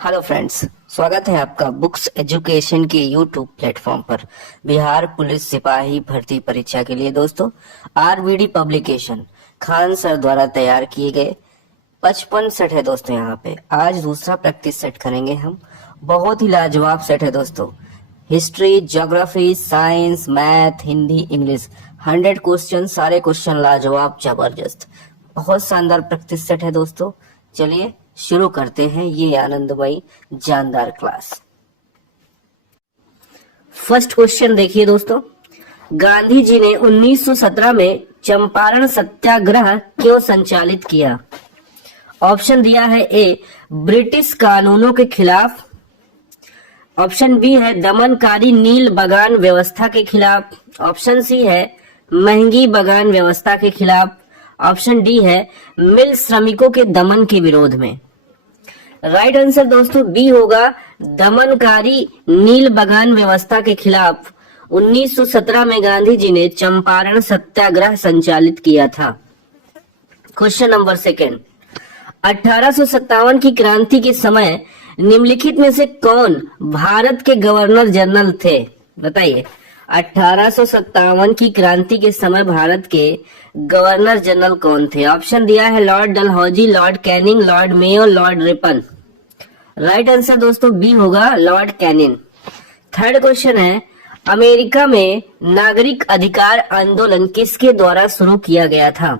Hello friends, स्वागत है आपका बुक्स एजुकेशन के यूट्यूब प्लेटफॉर्म पर बिहार पुलिस सिपाही भर्ती परीक्षा के लिए। दोस्तों, आरबीडी पब्लिकेशन खान सर द्वारा तैयार किए गए 55 सेट है दोस्तों। यहाँ पे आज दूसरा प्रैक्टिस सेट करेंगे हम। बहुत ही लाजवाब सेट है दोस्तों। History, geography, science, math, Hindi, English 100 question, सारे क्वेश्चन लाजवाब, जबरदस्त, बहुत शानदार प्रैक्टिस सेट है दोस्तों। चलिए शुरू करते हैं ये आनंदमयी जानदार क्लास। फर्स्ट क्वेश्चन देखिए दोस्तों, गांधी जी ने 1917 में चंपारण सत्याग्रह क्यों संचालित किया? ऑप्शन दिया है ए, ब्रिटिश कानूनों के खिलाफ। ऑप्शन बी है दमनकारी नील बगान व्यवस्था के खिलाफ। ऑप्शन सी है महंगी बगान व्यवस्था के खिलाफ। ऑप्शन डी है मिल श्रमिकों के दमन के विरोध में। राइट आंसर दोस्तों बी होगा, दमनकारी नील बगान व्यवस्था के खिलाफ 1917 में गांधी जी ने चंपारण सत्याग्रह संचालित किया था। क्वेश्चन नंबर सेकेंड, 1857 की क्रांति के समय निम्नलिखित में से कौन भारत के गवर्नर जनरल थे? बताइए, 1857 की क्रांति के समय भारत के गवर्नर जनरल कौन थे? ऑप्शन दिया है Lord Dalhousie, Lord Canning, Lord Mayo, Lord Ripon. Right answer दोस्तों बी होगा, लॉर्ड कैनिंग। थर्ड क्वेश्चन है, अमेरिका में नागरिक अधिकार आंदोलन किसके द्वारा शुरू किया गया था?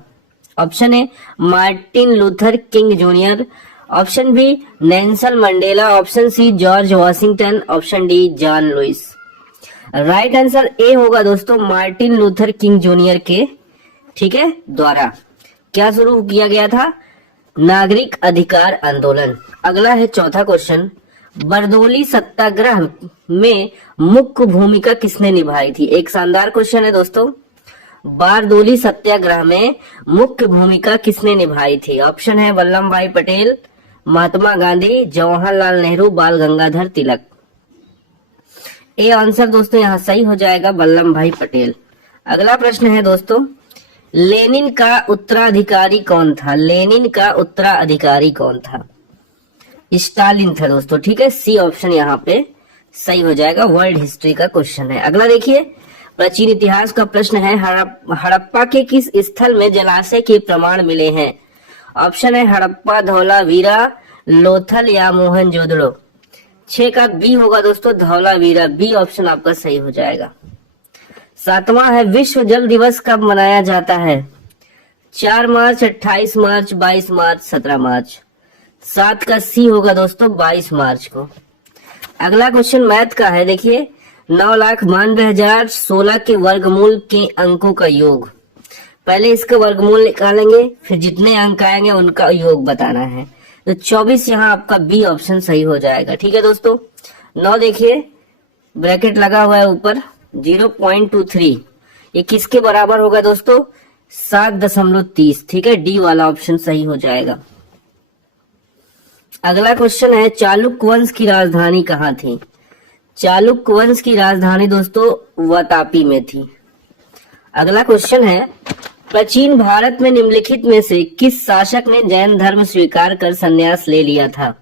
Option A, Martin Luther King Junior. Option B, Nelson Mandela. Option C, George Washington. Option D, John Lewis. Right answer A होगा दोस्तों, मार्टिन लूथर किंग जूनियर के, ठीक है, द्वारा क्या शुरू किया गया था? नागरिक अधिकार आंदोलन। अगला है चौथा क्वेश्चन, बरदोली सत्याग्रह में मुख्य भूमिका किसने निभाई थी? एक शानदार क्वेश्चन है दोस्तों, बारदोली सत्याग्रह में मुख्य भूमिका किसने निभाई थी? ऑप्शन है वल्लभ भाई पटेल, महात्मा गांधी, जवाहरलाल नेहरू, बाल गंगाधर तिलक। ए आंसर दोस्तों यहाँ सही हो जाएगा, वल्लभ भाई पटेल। अगला प्रश्न है दोस्तों, लेनिन का उत्तराधिकारी कौन था? लेनिन का उत्तराधिकारी कौन था? स्टालिन था दोस्तों, ठीक है। सी ऑप्शन यहाँ पे सही हो जाएगा, वर्ल्ड हिस्ट्री का क्वेश्चन है। अगला देखिए, प्राचीन इतिहास का प्रश्न है, हड़प्पा के किस स्थल में जलाशय के प्रमाण मिले हैं? ऑप्शन है हड़प्पा, धौलावीरा, लोथल या मोहनजोदड़ो। 6 का बी होगा दोस्तों, धौलावीरा। बी ऑप्शन आपका सही हो जाएगा। सातवां है, विश्व जल दिवस कब मनाया जाता है? 4 मार्च, 28 मार्च, 22 मार्च, 17 मार्च। 7 का सी होगा दोस्तों, 22 मार्च को। अगला क्वेश्चन मैथ का है, देखिए, 9,92,016 के वर्गमूल के अंकों का योग। पहले इसका वर्गमूल निकालेंगे, फिर जितने अंक आएंगे उनका योग बताना है। तो 24 यहाँ आपका बी ऑप्शन सही हो जाएगा, ठीक है दोस्तों। 9 देखिए, ब्रैकेट लगा हुआ है ऊपर, 0.23, ये किसके बराबर होगा दोस्तों? 7.30, ठीक है। डी वाला ऑप्शन सही हो जाएगा। अगला क्वेश्चन है, चालुक्य वंश की राजधानी कहाँ थी? चालुक्य वंश की राजधानी दोस्तों वातापी में थी। अगला क्वेश्चन है, प्राचीन भारत में निम्नलिखित में से किस शासक ने जैन धर्म स्वीकार कर संन्यास ले लिया था?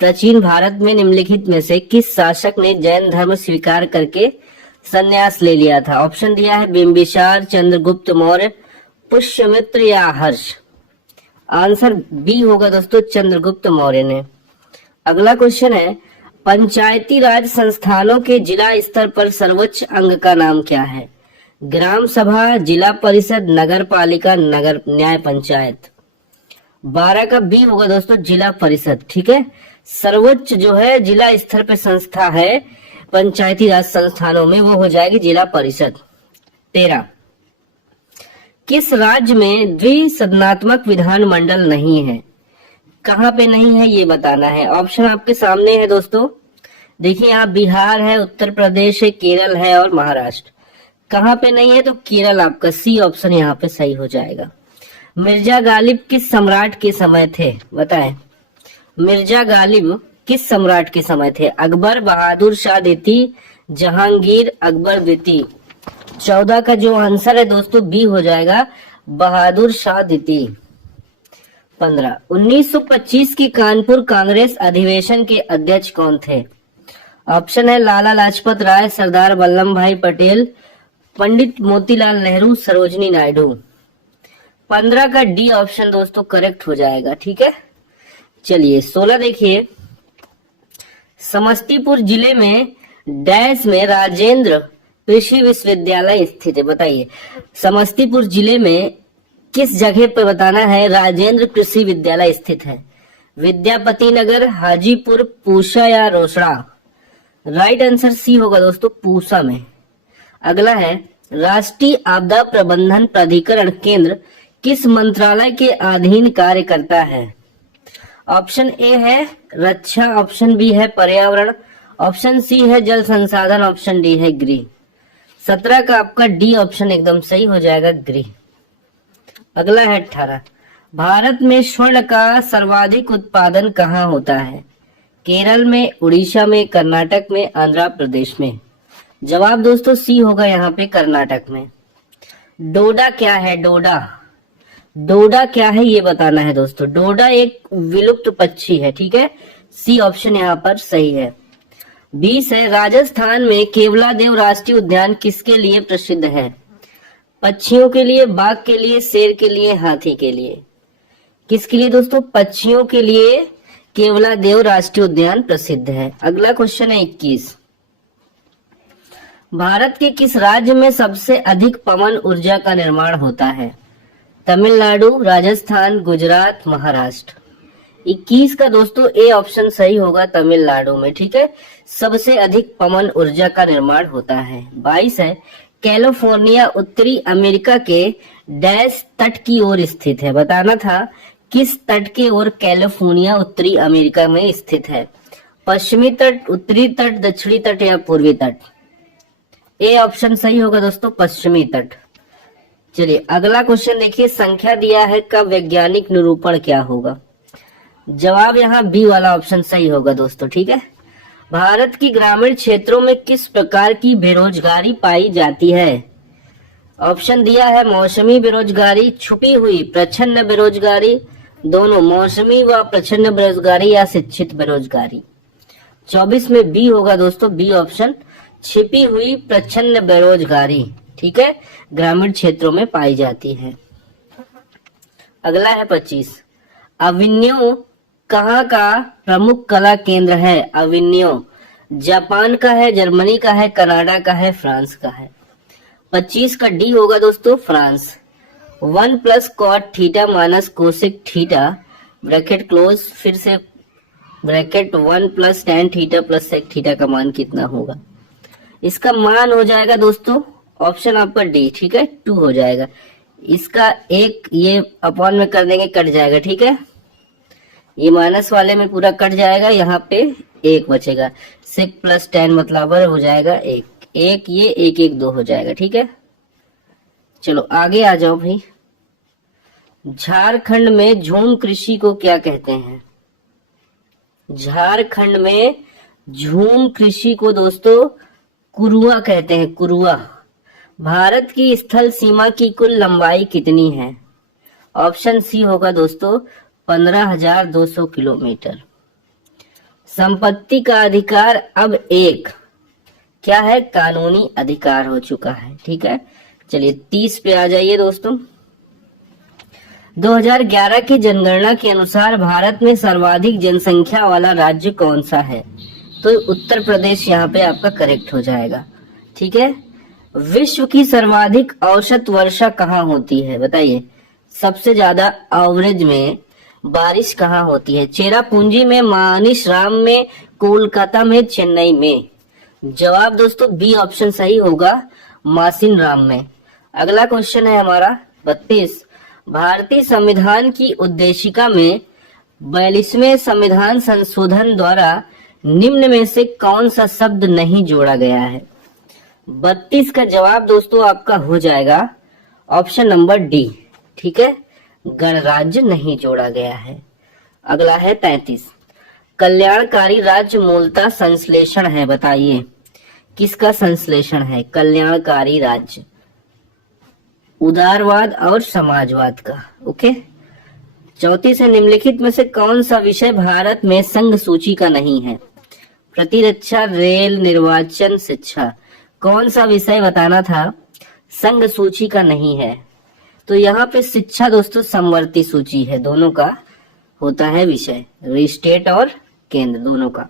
प्राचीन भारत में निम्नलिखित में से किस शासक ने जैन धर्म स्वीकार करके संन्यास ले लिया था? ऑप्शन दिया है बिंबिसार, चंद्रगुप्त मौर्य, पुष्यमित्र या हर्ष। आंसर बी होगा दोस्तों, चंद्रगुप्त मौर्य ने। अगला क्वेश्चन है, पंचायती राज संस्थानों के जिला स्तर पर सर्वोच्च अंग का नाम क्या है? ग्राम सभा, जिला परिषद, नगर पालिका, नगर न्याय पंचायत। 12 का बी होगा दोस्तों, जिला परिषद, ठीक है। सर्वोच्च जो है जिला स्तर पे संस्था है पंचायती राज संस्थानों में, वो हो जाएगी जिला परिषद। 13, किस राज्य में द्विसदनात्मक विधानमंडल नहीं है? कहाँ पे नहीं है ये बताना है। ऑप्शन आपके सामने है दोस्तों, देखिए यहाँ बिहार है, उत्तर प्रदेश है, केरल है और महाराष्ट्र। कहाँ पे नहीं है? तो केरल आपका सी ऑप्शन यहाँ पे सही हो जाएगा। मिर्जा गालिब किस सम्राट के समय थे? बताएं, मिर्जा गालिब किस सम्राट के समय थे? अकबर, बहादुर शाह द्वितीय, जहांगीर, अकबर द्वितीय। 14 का जो आंसर है दोस्तों बी हो जाएगा, बहादुर शाह द्वितीय। 15। 1925 की कानपुर कांग्रेस अधिवेशन के अध्यक्ष कौन थे? ऑप्शन है लाला लाजपत राय, सरदार वल्लभ भाई पटेल, पंडित मोतीलाल नेहरू, सरोजनी नायडू। 15 का डी ऑप्शन दोस्तों करेक्ट हो जाएगा। ठीक है, चलिए 16 देखिए। समस्तीपुर जिले में डैश में राजेंद्र कृषि विश्वविद्यालय स्थित है। बताइए समस्तीपुर जिले में किस जगह पे बताना है राजेंद्र कृषि विद्यालय स्थित है? विद्यापति नगर, हाजीपुर, पूसा या रोसड़ा? राइट आंसर सी होगा दोस्तों, पूसा में। अगला है राष्ट्रीय आपदा प्रबंधन प्राधिकरण केंद्र किस मंत्रालय के अधीन कार्य करता है? ऑप्शन ए है रक्षा, ऑप्शन बी है पर्यावरण, ऑप्शन सी है जल संसाधन, ऑप्शन डी है गृह। 17 का आपका डी ऑप्शन एकदम सही हो जाएगा, गृह। अगला है 18। भारत में स्वर्ण का सर्वाधिक उत्पादन कहाँ होता है? केरल में, उड़ीसा में, कर्नाटक में, आंध्र प्रदेश में? जवाब दोस्तों सी होगा यहाँ पे, कर्नाटक में। डोडा क्या है? डोडा क्या है ये बताना है दोस्तों। डोडा एक विलुप्त पक्षी है। ठीक है, सी ऑप्शन यहाँ पर सही है। 20 है राजस्थान में केवलादेव राष्ट्रीय उद्यान किसके लिए प्रसिद्ध है? पक्षियों के लिए, बाघ के लिए, शेर के लिए, हाथी के लिए? किसके लिए दोस्तों? पक्षियों के लिए केवलादेव राष्ट्रीय उद्यान प्रसिद्ध है। अगला क्वेश्चन है 21। भारत के किस राज्य में सबसे अधिक पवन ऊर्जा का निर्माण होता है? तमिलनाडु, राजस्थान, गुजरात, महाराष्ट्र? 21 का दोस्तों ए ऑप्शन सही होगा, तमिलनाडु में। ठीक है, सबसे अधिक पवन ऊर्जा का निर्माण होता है। 22 है कैलिफोर्निया उत्तरी अमेरिका के डैश तट की ओर स्थित है। बताना था किस तट के ओर कैलिफोर्निया उत्तरी अमेरिका में स्थित है? पश्चिमी तट, उत्तरी तट, दक्षिणी तट या पूर्वी तट? ए ऑप्शन सही होगा दोस्तों, पश्चिमी तट। चलिए अगला क्वेश्चन देखिए, संख्या दिया है का वैज्ञानिक निरूपण क्या होगा? जवाब यहाँ बी वाला ऑप्शन सही होगा दोस्तों। ठीक है, भारत की ग्रामीण क्षेत्रों में किस प्रकार की बेरोजगारी पाई जाती है? ऑप्शन दिया है मौसमी बेरोजगारी, छुपी हुई, प्रच्छन्न बेरोजगारी, दोनों, मौसमी व प्रच्छन्न बेरोजगारी या शिक्षित बेरोजगारी? 24 में बी होगा दोस्तों, बी ऑप्शन, छिपी हुई प्रच्छन्न बेरोजगारी। ठीक है, ग्रामीण क्षेत्रों में पाई जाती है। अगला है 25। अविन्यो कहाँ का प्रमुख कला केंद्र है? अविन्यो जापान का है, जर्मनी का है, कनाडा का है, फ्रांस का है? 25 का डी होगा दोस्तों, France. 1 plus cot theta minus cosec theta bracket close, फिर से bracket 1 plus tan theta plus sec theta का मान कितना होगा? इसका मान हो जाएगा दोस्तों ऑप्शन आपका डी। ठीक है, 2 हो जाएगा। इसका एक ये अपॉन में कर देंगे, कट जाएगा। ठीक है, ये माइनस वाले में पूरा कट जाएगा, यहाँ पे 1 बचेगा। सेक प्लस टेन मतलब हो जाएगा 1, ये 1 1 2 हो जाएगा। ठीक है, चलो आगे आ जाओ भाई। झारखंड में झूम कृषि को क्या कहते हैं? झारखंड में झूम कृषि को दोस्तों कुरुआ कहते हैं, कुरुआ। भारत की स्थल सीमा की कुल लंबाई कितनी है? ऑप्शन सी होगा दोस्तों 15,200 किलोमीटर। संपत्ति का अधिकार अब एक क्या है? कानूनी अधिकार हो चुका है। ठीक है, चलिए 30 पे आ जाइए दोस्तों। 2011 की जनगणना के अनुसार भारत में सर्वाधिक जनसंख्या वाला राज्य कौन सा है? तो उत्तर प्रदेश यहाँ पे आपका करेक्ट हो जाएगा। ठीक है, विश्व की सर्वाधिक औसत वर्षा कहाँ होती है? बताइए, सबसे ज्यादा एवरेज में बारिश कहाँ होती है? चेरापूंजी में, मानिसराम में, कोलकाता में, चेन्नई में? जवाब दोस्तों बी ऑप्शन सही होगा, मासिनराम में। अगला क्वेश्चन है हमारा 32। भारतीय संविधान की उद्देशिका में 42वें संविधान संशोधन द्वारा निम्न में से कौन सा शब्द नहीं जोड़ा गया है? 32 का जवाब दोस्तों आपका हो जाएगा ऑप्शन नंबर डी। ठीक है, गणराज्य नहीं जोड़ा गया है। अगला है 33। कल्याणकारी राज्य मूलतः संश्लेषण है। बताइए किसका संश्लेषण है? कल्याणकारी राज्य, उदारवाद और समाजवाद का। ओके, 34 है, निम्नलिखित में से कौन सा विषय भारत में संघ सूची का नहीं है? प्रतिरक्षा, रेल, निर्वाचन, शिक्षा। कौन सा विषय बताना था संघ सूची का नहीं है? तो यहाँ पे शिक्षा दोस्तों समवर्ती सूची है, दोनों का होता है विषय, स्टेट और केंद्र दोनों का।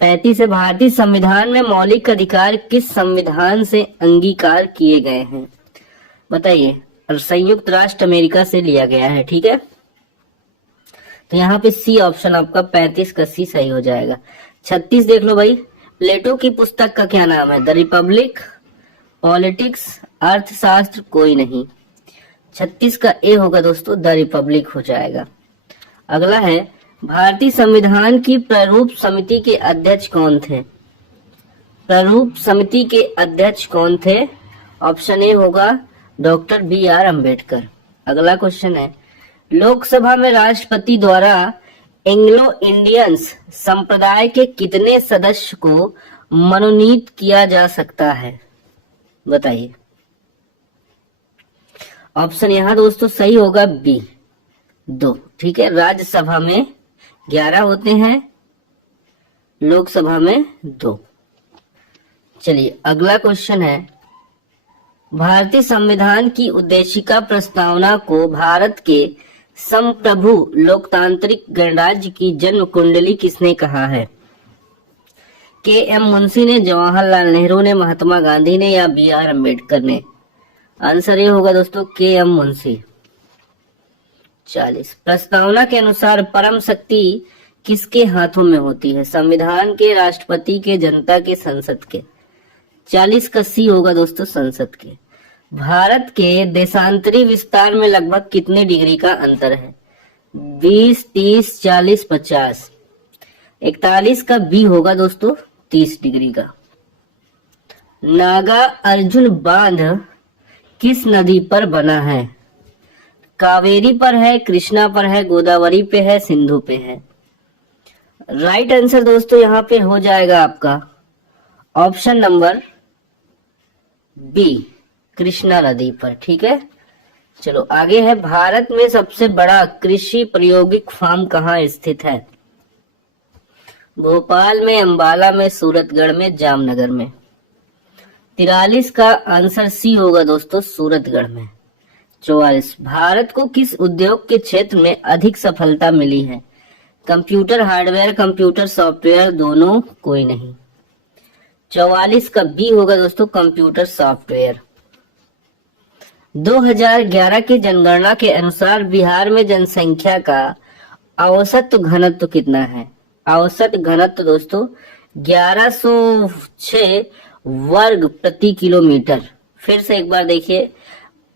35 है, भारतीय संविधान में मौलिक अधिकार किस संविधान से अंगीकार किए गए हैं? बताइए। और संयुक्त राष्ट्र अमेरिका से लिया गया है, ठीक है। तो यहाँ पे सी ऑप्शन आपका 35 का सी सही हो जाएगा। 36 देख लो भाई, प्लेटो की पुस्तक का क्या नाम है? द रिपब्लिक, पॉलिटिक्स, अर्थशास्त्र, कोई नहीं। 36 का ए होगा दोस्तों, द रिपब्लिक हो जाएगा। अगला है, भारतीय संविधान की प्रारूप समिति के अध्यक्ष कौन थे? प्रारूप समिति के अध्यक्ष कौन थे? ऑप्शन ए होगा डॉक्टर बी आर अम्बेडकर। अगला क्वेश्चन है, लोकसभा में राष्ट्रपति द्वारा एंग्लो इंडियंस संप्रदाय के कितने सदस्य को मनोनीत किया जा सकता है? बताइए। ऑप्शन यहाँ दोस्तों सही होगा बी, 2, ठीक है। राज्यसभा में 11 होते हैं, लोकसभा में 2। चलिए अगला क्वेश्चन है, भारतीय संविधान की उद्देशिका प्रस्तावना को भारत के संप्रभु लोकतांत्रिक गणराज्य की जन्म कुंडली किसने कहा है? के एम मुंशी ने, जवाहरलाल नेहरू ने, महात्मा गांधी ने या बी आर अम्बेडकर ने? आंसर ये होगा दोस्तों के एम मुंशी। 40, प्रस्तावना के अनुसार परम शक्ति किसके हाथों में होती है? संविधान के, राष्ट्रपति के, जनता के, संसद के? 40 का सी होगा दोस्तों संसद के। भारत के देशांतरी विस्तार में लगभग कितने डिग्री का अंतर है? 20, 30, 40, 50? 41 का बी होगा दोस्तों 30 डिग्री का। नागा अर्जुन बांध किस नदी पर बना है? कावेरी पर है, कृष्णा पर है, गोदावरी पे है, सिंधु पे है? राइट आंसर दोस्तों यहाँ पे हो जाएगा आपका ऑप्शन नंबर बी, कृष्णा नदी पर, ठीक है। चलो आगे है, भारत में सबसे बड़ा कृषि प्रायोगिक फार्म कहाँ स्थित है? भोपाल में, अंबाला में, सूरतगढ़ में, जामनगर में? 43 का आंसर सी होगा दोस्तों सूरतगढ़ में। 44, भारत को किस उद्योग के क्षेत्र में अधिक सफलता मिली है? कंप्यूटर हार्डवेयर, कंप्यूटर सॉफ्टवेयर, दोनों, कोई नहीं? 44 का बी होगा दोस्तों कंप्यूटर सॉफ्टवेयर। 2011 की जनगणना के अनुसार बिहार में जनसंख्या का औसत घनत्व कितना है? औसत घनत्व दोस्तों 1106 वर्ग प्रति किलोमीटर। फिर से एक बार देखिए,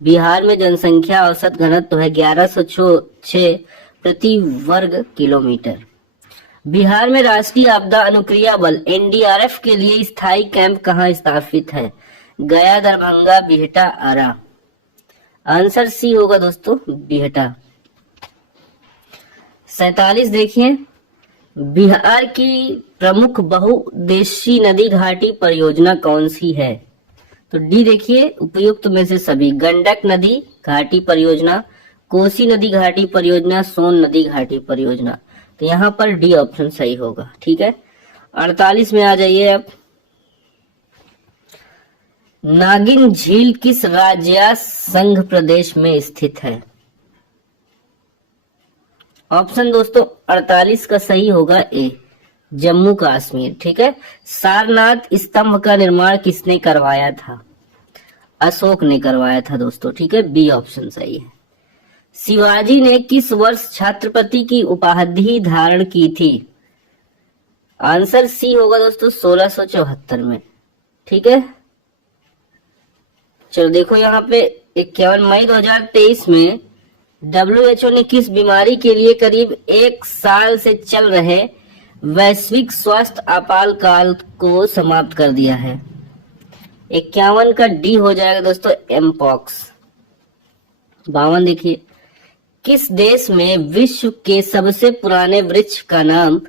बिहार में जनसंख्या औसत घनत्व है 1106 प्रति वर्ग किलोमीटर। बिहार में राष्ट्रीय आपदा अनुक्रिया बल एनडीआरएफ के लिए स्थायी कैंप कहाँ स्थापित है? गया, दरभंगा, बिहटा, आरा? आंसर सी होगा दोस्तों बिहटा। 47 देखिए, बिहार की प्रमुख बहुउद्देशीय नदी घाटी परियोजना कौन सी है? तो डी देखिए, उपयुक्त में से सभी, गंडक नदी घाटी परियोजना, कोसी नदी घाटी परियोजना, सोन नदी घाटी परियोजना। तो यहाँ पर डी ऑप्शन सही होगा, ठीक है। 48 में आ जाइए आप, नागिन झील किस राज्य संघ प्रदेश में स्थित है? ऑप्शन दोस्तों 48 का सही होगा ए, जम्मू कश्मीर, ठीक है। सारनाथ स्तंभ का निर्माण किसने करवाया था? अशोक ने करवाया था दोस्तों, ठीक है। बी ऑप्शन सही है। शिवाजी ने किस वर्ष छत्रपति की उपाधि धारण की थी? आंसर सी होगा दोस्तों 1674 में, ठीक है। चलो देखो यहाँ पे 51 मई 2023 में WHO ने किस बीमारी के लिए करीब 1 साल से चल रहे वैश्विक स्वास्थ्य आपातकाल को समाप्त कर दिया है? 51 का डी हो जाएगा दोस्तों एमपॉक्स। 52 देखिए, किस देश में विश्व के सबसे पुराने वृक्ष का नाम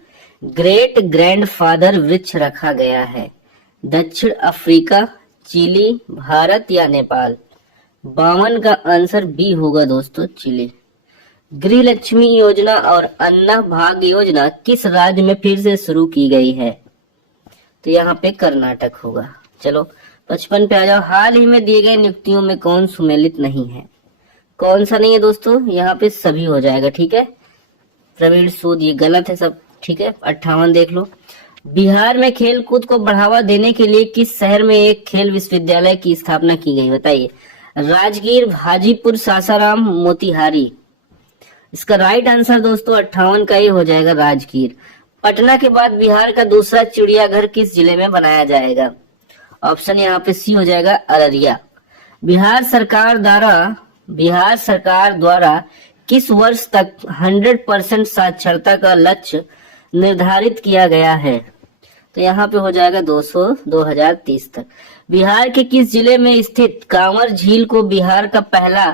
ग्रेट ग्रैंडफादर वृक्ष रखा गया है? दक्षिण अफ्रीका, चिली, भारत या नेपाल? 52 का आंसर बी होगा दोस्तों चिली। गृह लक्ष्मी योजना और अन्ना भाग्य योजना किस राज्य में फिर से शुरू की गई है? तो यहाँ पे कर्नाटक होगा। चलो 55 पे आ जाओ। हाल ही में दिए गए नियुक्तियों में कौन सुमेलित नहीं है? कौन सा नहीं है दोस्तों? यहाँ पे सभी हो जाएगा। ठीक है, प्रवीण सूद ये गलत है सब। ठीक है, 58 देख लो। बिहार में खेल कूद को बढ़ावा देने के लिए किस शहर में एक खेल विश्वविद्यालय की स्थापना की गई? बताइए। राजगीर, हाजीपुर, सासाराम, मोतिहारी। इसका राइट आंसर दोस्तों 58 का ही हो जाएगा, राजगीर। पटना के बाद बिहार का दूसरा चिड़ियाघर किस जिले में बनाया जाएगा? ऑप्शन यहाँ पे सी हो जाएगा, अररिया। बिहार सरकार द्वारा किस वर्ष तक 100% साक्षरता का लक्ष्य निर्धारित किया गया है? तो यहाँ पे हो जाएगा 2030 तक। बिहार के किस जिले में स्थित कांवर झील को बिहार का पहला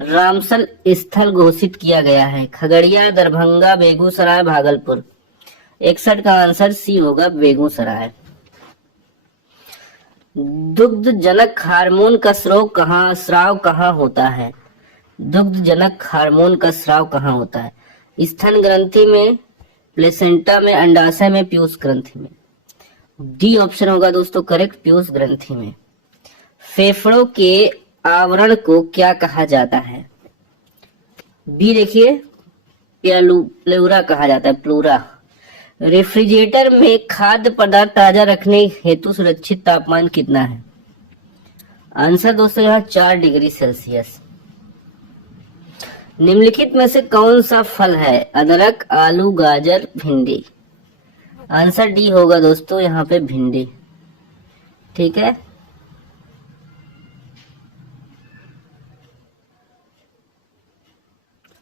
रामसल स्थल घोषित किया गया है? खगड़िया, दरभंगा, बेगूसराय, भागलपुर। 61 का आंसर सी होगा, बेगूसराय। दुग्ध जनक हार्मोन का स्राव कहाँ होता है? दुग्ध जनक हार्मोन का स्राव कहाँ होता है? स्तन ग्रंथि में, प्लेसेंटा में, अंडाशय में, पीयूष ग्रंथि में। डी ऑप्शन होगा दोस्तों करेक्ट, पीयूष ग्रंथि में। फेफड़ों के आवरण को क्या कहा जाता है? बी देखिए, प्लूरा कहा जाता है, प्लूरा। रेफ्रिजरेटर में खाद्य पदार्थ ताजा रखने हेतु सुरक्षित तापमान कितना है? आंसर दोस्तों यहाँ 4 डिग्री सेल्सियस। निम्नलिखित में से कौन सा फल है? अदरक, आलू, गाजर, भिंडी। आंसर डी होगा दोस्तों यहाँ पे भिंडी। ठीक है,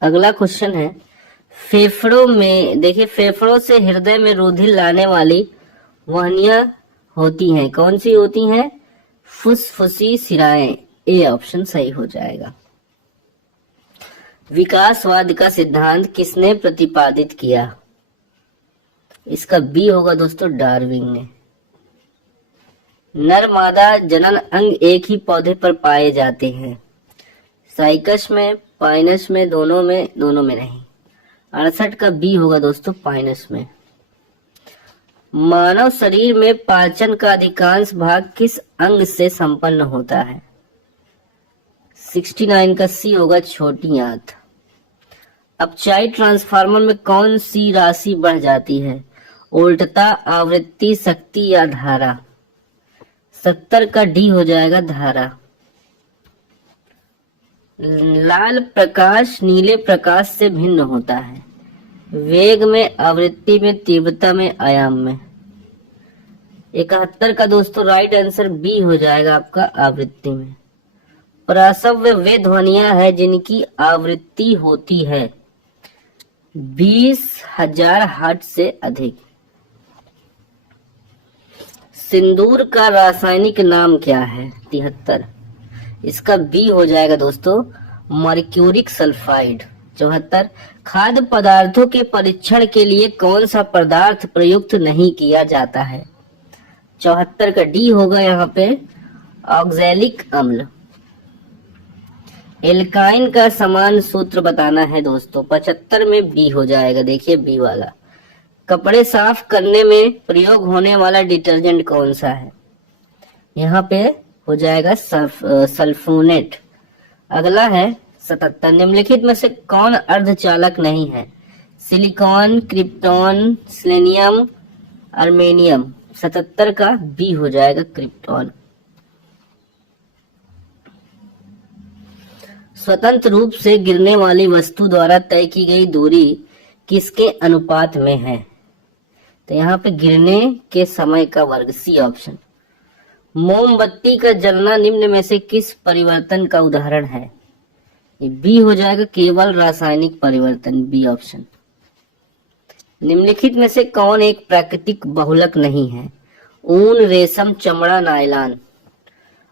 अगला क्वेश्चन है, फेफड़ों में देखिए, फेफड़ों से हृदय में रुधिर लाने वाली वाहिनियां होती हैं, कौन सी होती हैं? फुसफुसी सिराएं। ए ऑप्शन सही हो जाएगा। विकासवाद का सिद्धांत किसने प्रतिपादित किया? इसका बी होगा दोस्तों, डार्विन ने। नर मादा जनन अंग एक ही पौधे पर पाए जाते हैं? साइकस में, पाइनस में, दोनों में नहीं। 68 का बी होगा दोस्तों, पाइनस में। मानव शरीर में पाचन का अधिकांश भाग किस अंग से संपन्न होता है? 69 का सी होगा, छोटी आंत। अपचाई ट्रांसफार्मर में कौन सी राशि बढ़ जाती है? उल्टता, आवृत्ति, शक्ति या धारा? 70 का डी हो जाएगा, धारा। लाल प्रकाश नीले प्रकाश से भिन्न होता है? वेग में, आवृत्ति में, तीव्रता में, आयाम में। 71 का दोस्तों राइट आंसर बी हो जाएगा आपका, आवृत्ति में। प्रासव्य वे ध्वनियां हैं जिनकी आवृत्ति होती है 20,000 हर्ट्ज से अधिक। सिंदूर का रासायनिक नाम क्या है? 73। इसका बी हो जाएगा दोस्तों, मर्क्यूरिक सल्फाइड। 74। खाद्य पदार्थों के परीक्षण के लिए कौन सा पदार्थ प्रयुक्त नहीं किया जाता है? 74 का डी होगा यहाँ पे, ऑक्सैलिक अम्ल। एल्काइन का समान सूत्र बताना है दोस्तों। 75 में बी हो जाएगा, देखिए बी वाला। कपड़े साफ करने में प्रयोग होने वाला डिटर्जेंट कौन सा है? यहाँ पे हो जाएगा सल्फोनेट। अगला है 77। निम्नलिखित में से कौन अर्धचालक नहीं है? Silicon, krypton, selenium, अर्मेनियम। 77 का बी हो जाएगा, क्रिप्टॉन। स्वतंत्र रूप से गिरने वाली वस्तु द्वारा तय की गई दूरी किसके अनुपात में है? तो यहाँ पे गिरने के समय का वर्ग, सी ऑप्शन। मोमबत्ती का जलना निम्न में से किस परिवर्तन का उदाहरण है? ये बी हो जाएगा, केवल रासायनिक परिवर्तन, बी ऑप्शन। निम्नलिखित में से कौन एक प्राकृतिक बहुलक नहीं है? ऊन, रेशम, चमड़ा, नायलॉन।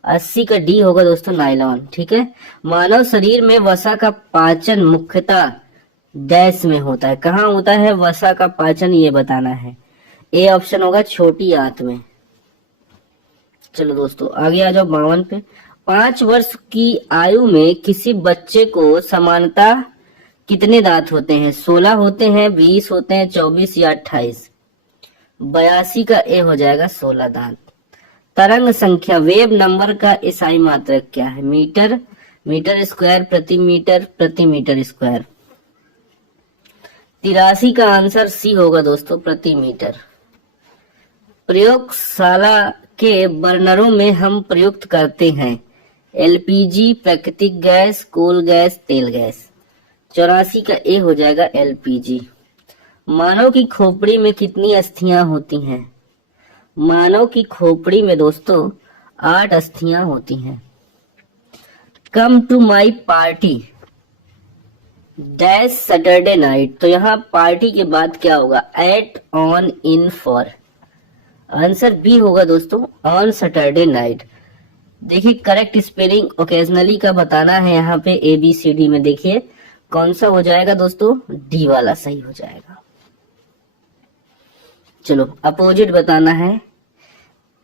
80 का डी होगा दोस्तों, नायलॉन। ठीक है। मानव शरीर में वसा का पाचन मुख्यतः डैश में होता है, कहाँ होता है वसा का पाचन, ये बताना है। ए ऑप्शन होगा, छोटी आंत में। चलो दोस्तों आगे आ जाओ 52 पे। 5 वर्ष की आयु में किसी बच्चे को समानता कितने दांत होते हैं? 16 होते हैं, 20 होते हैं, 24 या 28? 82 का ए हो जाएगा 16 दांत। तरंग संख्या वेव नंबर का ईसाई मात्रक क्या है? मीटर, मीटर स्क्वायर, प्रति मीटर स्क्वायर। 83 का आंसर सी होगा दोस्तों, प्रति मीटर। प्रयोगशाला के बर्नरों में हम प्रयुक्त करते हैं एलपीजी, प्राकृतिक गैस, कोल गैस, तेल गैस। 84 का ए हो जाएगा एलपीजी। मानव की खोपड़ी में कितनी अस्थियां होती हैं? मानव की खोपड़ी में दोस्तों 8 अस्थियां होती हैं। Come to my party dash Saturday night, तो यहाँ पार्टी के बाद क्या होगा? At, on, in, for. Answer B होगा दोस्तों, ऑन सैटरडे नाइट। देखिए करेक्ट स्पेलिंग ओकेजनली का बताना है यहाँ पे ABCD में। देखिए कौन सा हो जाएगा दोस्तों? डी वाला सही हो जाएगा। चलो अपोजिट बताना है।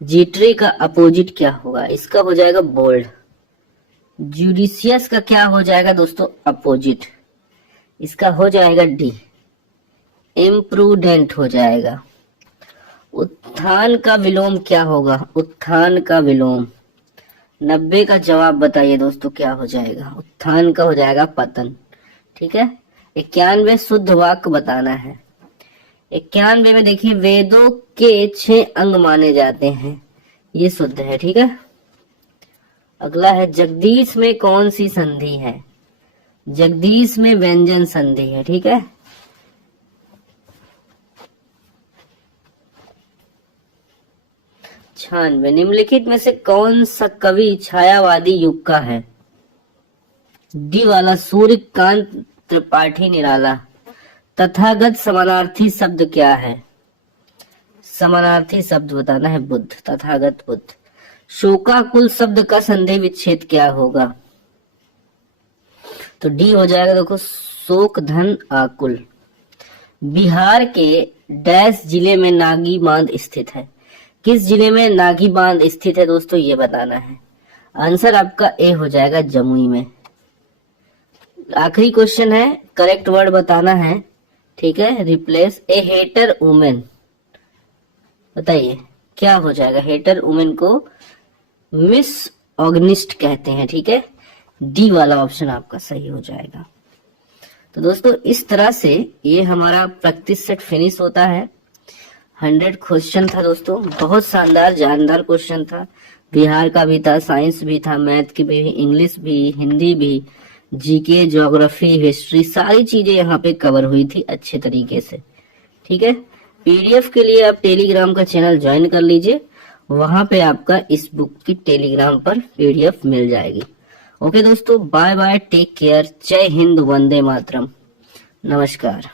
जीट्रे का अपोजिट क्या होगा? इसका हो जाएगा बोल्ड। जुडिशियस का क्या हो जाएगा दोस्तों? अपोजिट। इसका हो जाएगा डी, इम्प्रूडेंट हो जाएगा। उत्थान का विलोम क्या होगा? उत्थान का विलोम। 90 का जवाब बताइए दोस्तों क्या हो जाएगा? उत्थान का हो जाएगा पतन। ठीक है। 91 शुद्ध वाक्य बताना है। 91 में देखिए वेदों के 6 अंग माने जाते हैं, ये शुद्ध है। ठीक है। अगला है जगदीश में कौन सी संधि है? जगदीश में व्यंजन संधि है। ठीक है। छानवे निम्नलिखित में से कौन सा कवि छायावादी युग का है? डी वाला सूर्यकांत त्रिपाठी निराला। तथागत समानार्थी शब्द क्या है? समानार्थी शब्द बताना है बुद्ध, तथागत बुद्ध। शोकाकुल शब्द का संधि विच्छेद क्या होगा? तो डी हो जाएगा देखो, शोक धन आकुल। बिहार के डैश जिले में नागी बांध स्थित है। किस जिले में नागी बांध स्थित है दोस्तों? ये बताना है। आंसर आपका ए हो जाएगा जमुई में। आखिरी क्वेश्चन है, करेक्ट वर्ड बताना है। ठीक है। रिप्लेस ए हेटर वुमेन, बताइए क्या हो जाएगा? हेटर वुमेन को मिस ऑगनिस्ट कहते हैं। ठीक है। डी वाला ऑप्शन आपका सही हो जाएगा। तो दोस्तों इस तरह से ये हमारा प्रैक्टिस सेट फिनिश होता है। 100 क्वेश्चन था दोस्तों, बहुत शानदार जानदार क्वेश्चन था। बिहार का भी था, साइंस भी था, मैथ की भी, इंग्लिश भी, हिंदी भी, जीके, ज्योग्राफी, हिस्ट्री, सारी चीजें यहाँ पे कवर हुई थी अच्छे तरीके से। ठीक है। PDF के लिए आप टेलीग्राम का चैनल ज्वाइन कर लीजिए, वहां पे आपका इस बुक की टेलीग्राम पर PDF मिल जाएगी। ओके दोस्तों, बाय बाय, टेक केयर, जय हिंद, वंदे मातरम, नमस्कार।